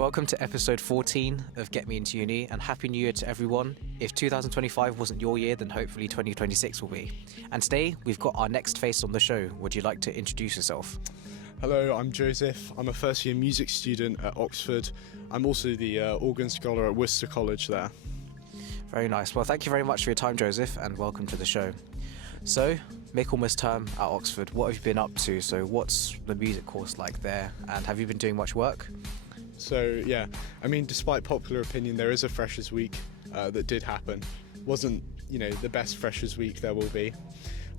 Welcome to episode 14 of Get Me Into Uni, and Happy New Year to everyone. If 2025 wasn't your year, then hopefully 2026 will be. And today, we've got our next face on the show. Would you like to introduce yourself? Hello, I'm Joseph. I'm a first year music student at Oxford. I'm also the organ scholar at Worcester College there. Very nice. Well, thank you very much for your time, Joseph, and welcome to the show. So, Michaelmas term at Oxford, what have you been up to? So what's the music course like there, and have you been doing much work? So yeah, I mean, despite popular opinion, there is a Freshers' Week that did happen. Wasn't, the best Freshers' Week there will be.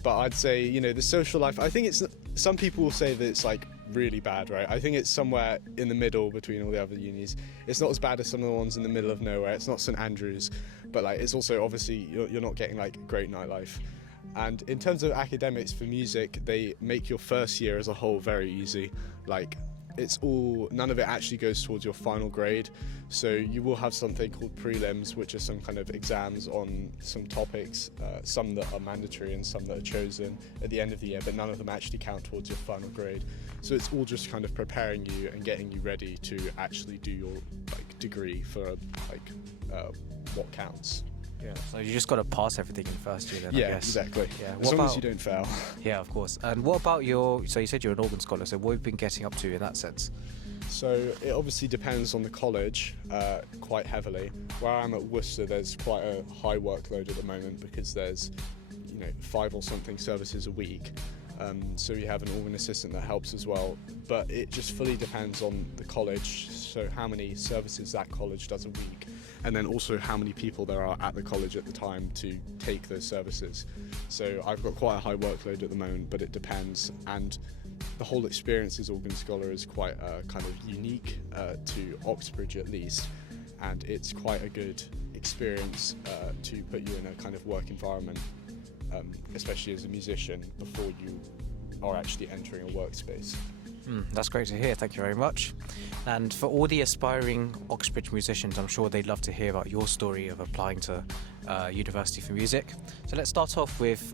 But I'd say, the social life, I think some people will say that it's like really bad, right? I think it's somewhere in the middle between all the other unis. It's not as bad as some of the ones in the middle of nowhere. It's not St Andrews, but it's also obviously you're not getting great nightlife. And in terms of academics for music, they make your first year as a whole very easy. None of it actually goes towards your final grade. So you will have something called prelims, which are some kind of exams on some topics, some that are mandatory and some that are chosen at the end of the year, but none of them actually count towards your final grade. So it's all just kind of preparing you and getting you ready to actually do your degree for what counts. Yeah, so you just got to pass everything in first year then, yeah, I guess. Exactly. Yeah. As long as you don't fail. Yeah, of course. And what about so you said you're an organ scholar, so what have you been getting up to in that sense? So it obviously depends on the college quite heavily. Where I'm at Worcester, there's quite a high workload at the moment because there's 5 or something services a week. So we have an organ assistant that helps as well, but it just fully depends on the college, so how many services that college does a week, and then also how many people there are at the college at the time to take those services. So I've got quite a high workload at the moment, but it depends, and the whole experience as organ scholar is quite kind of unique to Oxbridge at least, and it's quite a good experience to put you in a kind of work environment. Especially as a musician, before you are actually entering a workspace. That's great to hear, thank you very much. And for all the aspiring Oxbridge musicians, I'm sure they'd love to hear about your story of applying to University for Music. So let's start off with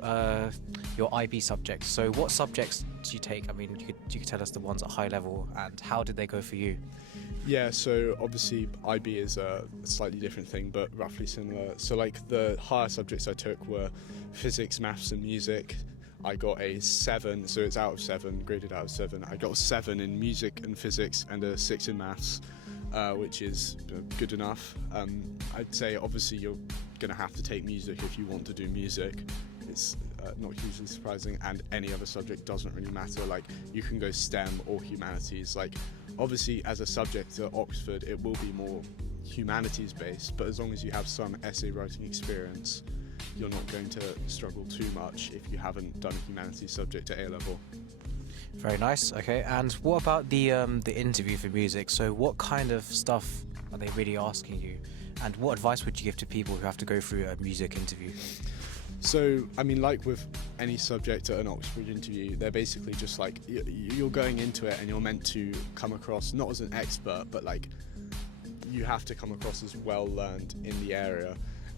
your IB subjects. So what subjects do you take? I mean, you could tell us the ones at high level, and how did they go for you? Yeah, so obviously IB is a slightly different thing, but roughly similar. So the higher subjects I took were physics, maths and music. I got a 7, so it's out of 7, graded out of 7. I got a 7 in music and physics and a 6 in maths, which is good enough. I'd say obviously you're going to have to take music if you want to do music. It's not hugely surprising, and any other subject doesn't really matter. You can go STEM or humanities. Obviously as a subject at Oxford it will be more humanities based, but as long as you have some essay writing experience, you're not going to struggle too much if you haven't done a humanities subject at A-level. Very nice. Okay, and what about the interview for music? So what kind of stuff are they really asking you, and what advice would you give to people who have to go through a music interview? So, I mean, with any subject at an Oxford interview, they're basically just you're going into it and you're meant to come across not as an expert, but you have to come across as well learned in the area.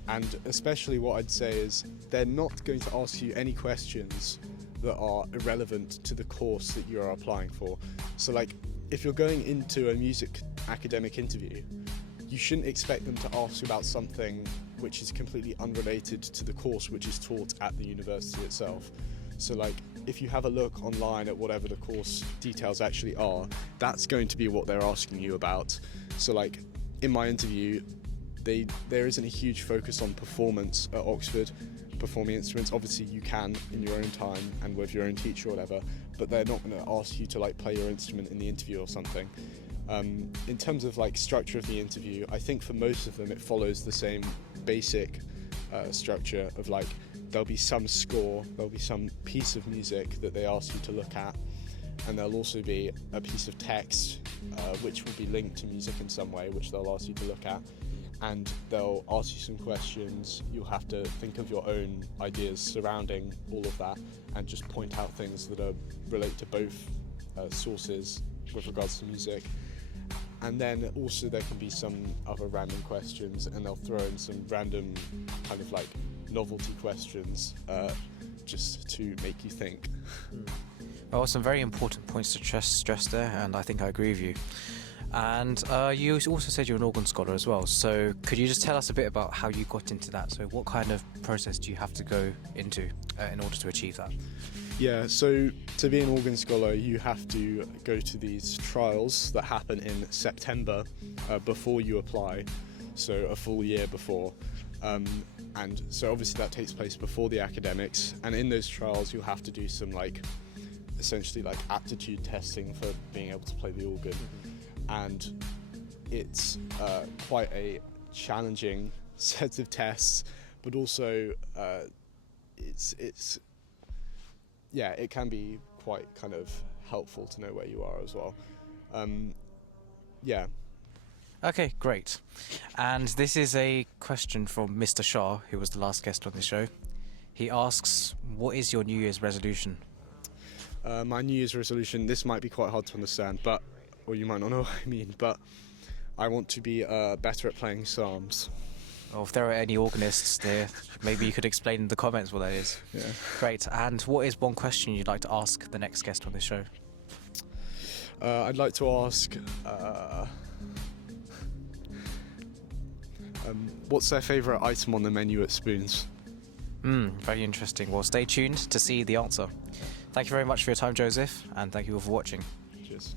And especially what I'd say is they're not going to ask you any questions that are irrelevant to the course that you're applying for. So if you're going into a music academic interview, you shouldn't expect them to ask you about something which is completely unrelated to the course which is taught at the university itself. So if you have a look online at whatever the course details actually are, that's going to be what they're asking you about. So in my interview, there isn't a huge focus on performance at Oxford, performing instruments. Obviously you can in your own time and with your own teacher or whatever, but they're not going to ask you to play your instrument in the interview or something. In terms of structure of the interview, I think for most of them it follows the same basic structure of there'll be some score, there'll be some piece of music that they ask you to look at, and there'll also be a piece of text which will be linked to music in some way, which they'll ask you to look at, and they'll ask you some questions. You'll have to think of your own ideas surrounding all of that and just point out things that relate to both sources with regards to music. And then also there can be some other random questions, and they'll throw in some random kind of novelty questions just to make you think. Well, some very important points to stress there, and I think I agree with you. And you also said you're an organ scholar as well. So could you just tell us a bit about how you got into that? So what kind of process do you have to go into in order to achieve that? Yeah, so to be an organ scholar, you have to go to these trials that happen in September before you apply, so a full year before. And so obviously that takes place before the academics, and in those trials you'll have to do some essentially aptitude testing for being able to play the organ. And it's quite a challenging set of tests, but also it can be quite kind of helpful to know where you are as well. Okay, great. And this is a question from Mr. Shah, who was the last guest on the show. He asks, what is your New Year's resolution? My New Year's resolution, this might be quite hard to understand, or you might not know what I mean, but I want to be better at playing psalms. Or if there are any organists there, maybe you could explain in the comments what that is. Yeah. Great. And what is one question you'd like to ask the next guest on the show? I'd like to ask, what's their favourite item on the menu at Spoons? Very interesting. Well, stay tuned to see the answer. Thank you very much for your time, Joseph, and thank you all for watching. Cheers.